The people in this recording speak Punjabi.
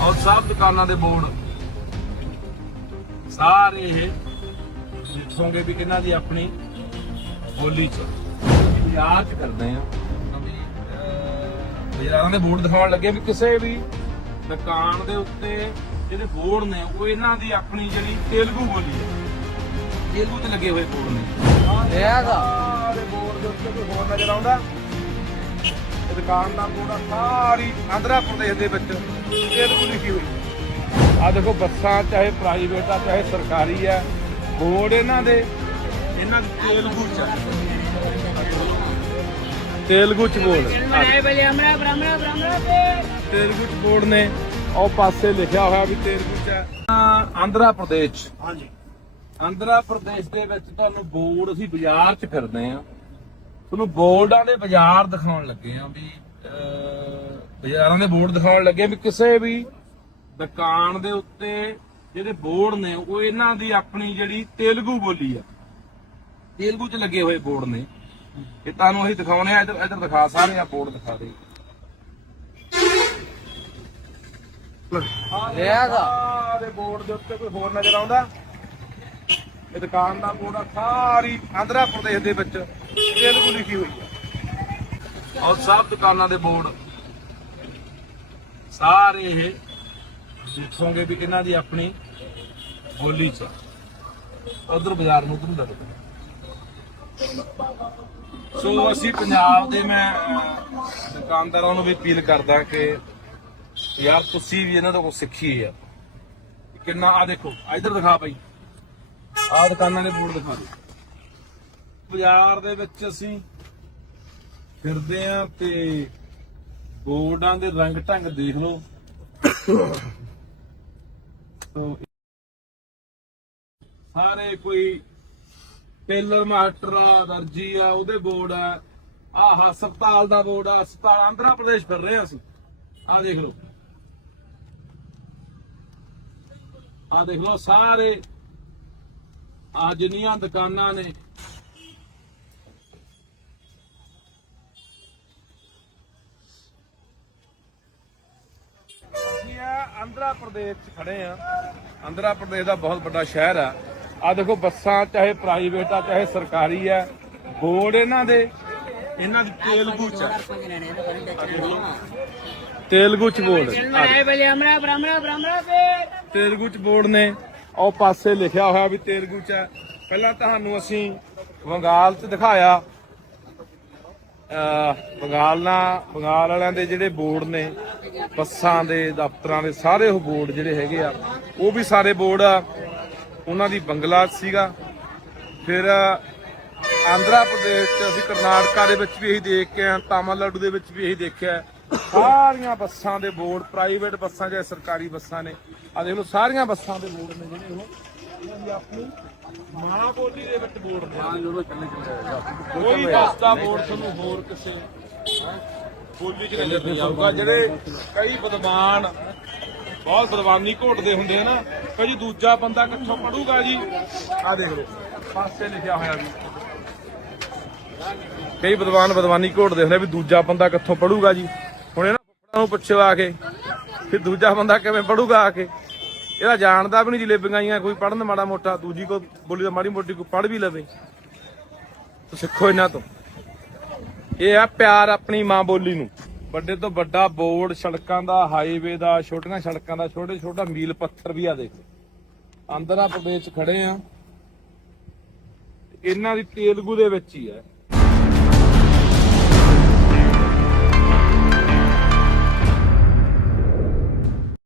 ਔਰ ਸਭ ਦੁਕਾਨਾਂ ਦੇ ਬੋਰਡ। ਸਾਰੇ ਇਹ ਦੇਖੋਗੇ ਵੀ ਕਿਹਨਾਂ ਦੀ ਆਪਣੀ ਬੋਲੀ ਚ। ਚ ਕਰਦੇ ਆ ਬਾਜ਼ਾਰਾਂ ਦੇ ਬੋਰਡ ਦਿਖਾਉਣ ਲੱਗੇ ਵੀ ਕਿਸੇ ਵੀ ਦੁਕਾਨ ਦੇ ਉੱਤੇ ਜਿਹੜੇ ਬੋਰਡ ਨੇ ਉਹ ਇਹਨਾਂ ਦੀ ਆਪਣੀ ਜਿਹੜੀ ਤੇਲਗੂ ਬੋਲੀ ਹੈ। ਤੇਲਗੂ ਤੇ ਲੱਗੇ ਹੋਏ ਬੋਰਡ ਨੇ। ਇਹ ਸਾਰੇ ਬੋਰਡ ਦੇ ਉੱਤੇ ਕੋਈ ਹੋਰ ਨਜ਼ਰ ਆਉਂਦਾ? ਦੁਕਾਨ ਦਾ ਬੋਰਡ ਆ ਸਾਰੀ ਆਂਧਰਾ ਪ੍ਰਦੇਸ਼ ਦੇ ਵਿੱਚ ਤੇਲਗੂ ਲਿਖੀ ਹੋਈ। ਆ ਦੇਖੋ ਬੱਸਾਂ ਚਾਹੇ ਪ੍ਰਾਈਵੇਟ ਆ ਚਾਹੇ ਸਰਕਾਰੀ ਆ ਬੋਰਡ ਇਹਨਾਂ ਦੇ ਇਹਨਾਂ ਦੀ ਤੇਲਗੂ ਚ। ਤੇਲਗੂ ਚ ਬੋਰਡ ਤੇਲਗੂ ਚ ਬੋਰਡ ਨੇ ਉਹ ਪਾਸੇ ਲਿਖਿਆ ਹੋਇਆ ਵੀ ਤੇਲਗੂ ਚ ਆਂਧਰਾ ਪ੍ਰਦੇਸ਼। ਹਾਂਜੀ। ਆਂਧਰਾ ਪ੍ਰਦੇਸ਼ ਦੇ ਵਿੱਚ ਤੁਹਾਨੂੰ ਬੋਰਡ ਅਸੀਂ ਬਾਜ਼ਾਰ 'ਚ ਫਿਰਦੇ ਆ ਤੁਹਾਨੂੰ ਬੋਰਡਾਂ ਦੇ ਬਾਜ਼ਾਰ ਦਿਖਾਉਣ ਲੱਗੇ ਆ ਵੀ ਬਾਜ਼ਾਰਾਂ ਦੇ ਬੋਰਡ ਦਿਖਾਉਣ ਲੱਗੇ ਵੀ ਕਿਸੇ ਵੀ ਦੁਕਾਨ ਦੇ ਉੱਤੇ ਜਿਹੜੇ ਬੋਰਡ ਨੇ ਉਹ ਇਹਨਾਂ ਦੀ ਆਪਣੀ ਜਿਹੜੀ ਤੇਲਗੂ ਬੋਲੀ ਆ। ਤੇਲਗੂ 'ਚ ਲੱਗੇ ਹੋਏ ਬੋਰਡ ਨੇ। ਇਹ ਤੁਹਾਨੂੰ ਅਸੀਂ ਦਿਖਾਉਣੇ ਆ ਇੱਧਰ ਇੱਧਰ ਦਿਖਾ ਸਾਰੇ ਆ ਬੋਰਡ ਦਿਖਾ ਦੇ। ਹੈਗਾ ਦੇ ਬੋਰਡ ਦੇ ਉੱਤੇ ਕੋਈ ਹੋਰ ਨਜ਼ਰ ਆਉਂਦਾ? ਇਹ ਦੁਕਾਨ ਦਾ ਬੋਰਡ ਆ ਸਾਰੀ ਆਂਧਰਾ ਪ੍ਰਦੇਸ਼ ਦੇ ਵਿੱਚ। ਤੇਲਗੂ ਲਿਖੀ ਹੋਈ ਹੈ ਔਰ ਸਭ ਦੁਕਾਨਾਂ ਦੇ ਬੋਰਡ, ਸਾਰੇ ਇਹ ਦੇਖੋਗੇ ਵੀ ਕਿਹਨਾਂ ਦੀ ਆਪਣੀ ਬੋਲੀ ਚ ਉਧਰ ਬਾਜ਼ਾਰ ਨੂੰ ਉਧਰ ਲੱਗਦਾ ਸੋ ਅਸੀਂ ਪੰਜਾਬ ਦੇ ਮੈਂ ਦੁਕਾਨਦਾਰਾਂ ਨੂੰ ਵੀ ਅਪੀਲ ਕਰਦਾ ਕਿ ਯਾਰ ਤੁਸੀਂ ਵੀ ਇਹਨਾਂ ਤੋਂ ਕੁਝ ਸਿੱਖੀ ਯਾਰ। ਕਿੰਨਾ ਆ ਦੇਖੋ ਇਧਰ ਦਿਖਾ ਭਾਈ ਆਹ ਦੁਕਾਨਾਂ ਦੇ ਬੋਰਡ ਦਿਖਾ ਦਿਓ। ਬਾਜ਼ਾਰ ਦੇ ਵਿੱਚ ਅਸੀਂ ਫਿਰਦੇ ਆ ਤੇ ਬੋਰਡਾਂ ਦੇ ਰੰਗ ਢੰਗ ਦੇਖ ਲਓ। ਸੋ ਸਾਰੇ ਕੋਈ ਟੇਲਰ ਮਾਸਟਰ ਆ ਦਰਜੀ ਆ, ਉਹਦੇ ਬੋਰਡ ਆ। ਆਹ ਹਸਪਤਾਲ ਦਾ ਬੋਰਡ ਆ, ਹਸਪਤਾਲ ਆਂਧਰਾ ਪ੍ਰਦੇਸ਼ ਫਿਰ ਰਹੇ ਆ ਅਸੀਂ। ਆ ਦੇਖ ਲਓ। ਆ ਦੇਖ ਲਓ, ਸਾਰੇ ਆ ਜਿੰਨੀਆਂ ਦੁਕਾਨਾਂ ਨੇ ਅਸੀਂ ਆ ਆਂਧਰਾ ਪ੍ਰਦੇਸ਼ ਚ ਖੜੇ ਆ। ਆਂਧਰਾ ਪ੍ਰਦੇਸ਼ ਦਾ ਬਹੁਤ ਵੱਡਾ ਸ਼ਹਿਰ ਆ। ਆ ਦੇਖੋ ਬੱਸਾਂ ਚਾਹੇ ਪ੍ਰਾਈਵੇਟ ਆ ਚਾਹੇ ਸਰਕਾਰੀ ਆ ਬੋਰਡ ਇਹਨਾਂ ਦੇ। ਇਹਨਾਂ ਦੀ ਤੇਲਗੂ ਚ ਆ। ਤੇਲਗੂ ਚ ਬੋਰਡ। ਆ। ਤੇਲਗੂ ਚ ਬੋਰਡ ਨੇ। ਉਹ ਪਾਸੇ ਲਿਖਿਆ ਹੋਇਆ ਵੀ ਤੇਲਗੂ ਚ ਹੈ ਪਹਿਲਾਂ ਤੁਹਾਨੂੰ ਅਸੀਂ ਬੰਗਾਲ ਚ ਦਿਖਾਇਆ। ਅਹ ਬੰਗਾਲ ਨਾਲ ਬੰਗਾਲ ਵਾਲਿਆਂ ਦੇ ਜਿਹੜੇ ਬੋਰਡ ਨੇ ਬੱਸਾਂ ਦੇ ਦਫ਼ਤਰਾਂ ਦੇ ਸਾਰੇ ਉਹ ਬੋਰਡ ਜਿਹੜੇ ਹੈਗੇ ਆ ਉਹ ਵੀ ਸਾਰੇ ਬੋਰਡ ਆ। ਉਹਨਾਂ ਦੀ ਬੰਗਲਾ ਸੀਗਾ। ਫਿਰ ਆਂਧਰਾ ਪ੍ਰਦੇਸ਼ ਚ ਅਸੀਂ ਕਰਨਾਟਕਾ ਦੇ ਵਿੱਚ ਵੀ ਇਹੀ ਦੇਖ ਕੇ ਆ ਤਾਮਿਲਨਾਡੂ ਦੇ ਵਿੱਚ ਵੀ ਇਹੀ ਦੇਖਿਆ। ਸਾਰੀਆਂ ਬੱਸਾਂ ਦੇ ਬੋਰਡ ਪ੍ਰਾਈਵੇਟ ਬੱਸਾਂ ਜਾਂ ਸਰਕਾਰੀ ਬੱਸਾਂ ਨੇ। ਆ ਦੇਖ ਲਓ ਸਾਰੀਆਂ ਬੱਸਾਂ ਦੇ ਬੋਰਡ ਨੇ ਜਿਹੜੇ ਉਹ। ਇਹਨਾਂ ਦੀ ਆਪਣੀ ਮਾਂ ਬੋਲੀ ਦੇ ਵਿੱਚ ਬੋਰਡ ਨੇ। ਕੋਈ ਬੱਸ ਦਾ ਬੋਰਡ ਤੁਹਾਨੂੰ ਹੋਰ ਕਿਸੇ ਹੈਂ, ਚ ਨਹੀਂ ਜਾਊਗਾ ਜਿਹੜੇ ਕਈ ਵਿਦਵਾਨ ਬਹੁਤ ਬਦਵਾਨੀ ਘੋਟਦੇ ਹੁੰਦੇ ਨਾ ਕਈ ਦੂਜਾ ਬੰਦਾ ਕਿੱਥੋਂ ਪੜੂਗਾ ਜੀ? ਆ ਦੇਖ ਲਓ ਪਾਸੇ ਲਿਖਿਆ ਹੋਇਆ ਵੀ। ਕਈ ਵਿਦਵਾਨ ਬਦਵਾਨੀ ਘੋਟਦੇ ਹੁੰਦੇ ਵੀ ਦੂਜਾ ਬੰਦਾ ਕਿੱਥੋਂ ਪੜੂਗਾ ਜੀ? ਹੁਣ ਇਹਨਾਂ ਫੁੱਫੜਾਂ ਨੂੰ ਪੁੱਛੋ ਆ ਕੇ ਫਿਰ ਦੂਜਾ ਬੰਦਾ ਕਿਵੇਂ ਪੜੂਗਾ ਆ ਕੇ? ਇਹਦਾ ਜਾਣਦਾ ਵੀ ਨਹੀਂ ਜਲੇਬੀਆਂ ਆਈਆਂ ਕੋਈ ਪੜਨ ਮਾੜਾ ਮੋਟਾ ਦੂਜੀ ਕੋ ਬੋਲੀ ਦਾ ਮਾੜੀ ਮੋਟੀ ਕੋਈ ਪੜ ਵੀ ਲਵੇ। ਤੋ ਸਿੱਖੋ ਇਹਨਾਂ ਤੋਂ। ਇਹ ਆ ਪਿਆਰ ਆਪਣੀ ਮਾਂ ਬੋਲੀ ਨੂੰ। ਵੱਡੇ ਤੋਂ ਵੱਡਾ ਬੋਰਡ ਸੜਕਾਂ ਦਾ ਹਾਈਵੇ ਦਾ, ਛੋਟੀਆਂ ਸੜਕਾਂ ਦਾ, ਛੋਟੇ ਛੋਟਾ ਮੀਲ ਪੱਥਰ ਵੀ ਆ ਦੇਖੋ। ਆਂਧਰਾ ਪ੍ਰਦੇਸ਼ 'ਚ ਖੜੇ ਆ। ਇਹਨਾਂ ਦੀ ਤੇਲਗੂ ਦੇ ਵਿੱਚ ਹੀ ਹੈ